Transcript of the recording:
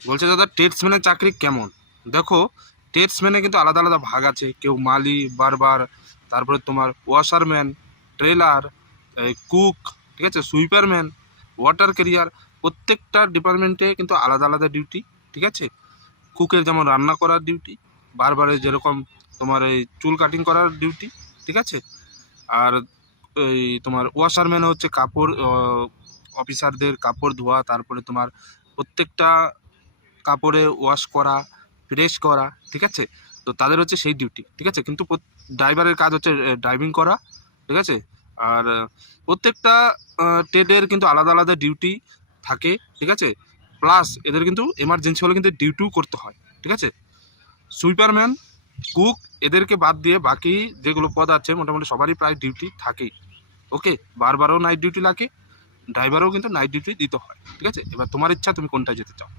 বলছে, দাদা টেটসম্যানের চাকরি কেমন? দেখো টেটসম্যানে কিন্তু আলাদা আলাদা ভাগ আছে। কেউ মালি বারবার তারপরে তোমার ওয়াশারম্যান ট্রেলার কুক ঠিক আছে সুইপারম্যান ওয়াটার ক্যারিয়ার প্রত্যেকটা ডিপার্টমেন্টে কিন্তু আলাদা আলাদা ডিউটি ঠিক আছে? কুকের যেমন রান্না করার ডিউটি বারবারে যেরকম তোমার এই চুল কাটিং করার ডিউটি ঠিক আছে? আর এই তোমার ওয়াশারম্যান হচ্ছে কাপড় অফিসারদের কাপড় ধোয়া, তারপরে তোমার প্রত্যেকটা কাপড়ে ওয়াশ করা প্রেস করা, ঠিক আছে? তো তাদের হচ্ছে সেই ডিউটি ঠিক আছে? কিন্তু ড্রাইভারের কাজ হচ্ছে ড্রাইভিং করা, ঠিক আছে? আর প্রত্যেকটা ট্রেডের কিন্তু আলাদা আলাদা ডিউটি থাকে, ঠিক আছে? প্লাস এদের কিন্তু এমার্জেন্সি হলে কিন্তু ডিউটিও করতে হয়, ঠিক আছে? সুইপারম্যান কুক এদেরকে বাদ দিয়ে বাকি যেগুলো পদ আছে, মোটামুটি সবারই প্রায় ডিউটি থাকেই ওকে বারবারও নাইট ডিউটি লাগে ড্রাইভারও কিন্তু নাইট ডিউটি দিতে হয়, ঠিক আছে? এবার তোমার ইচ্ছা, তুমি কোনটায় যেতে চাও?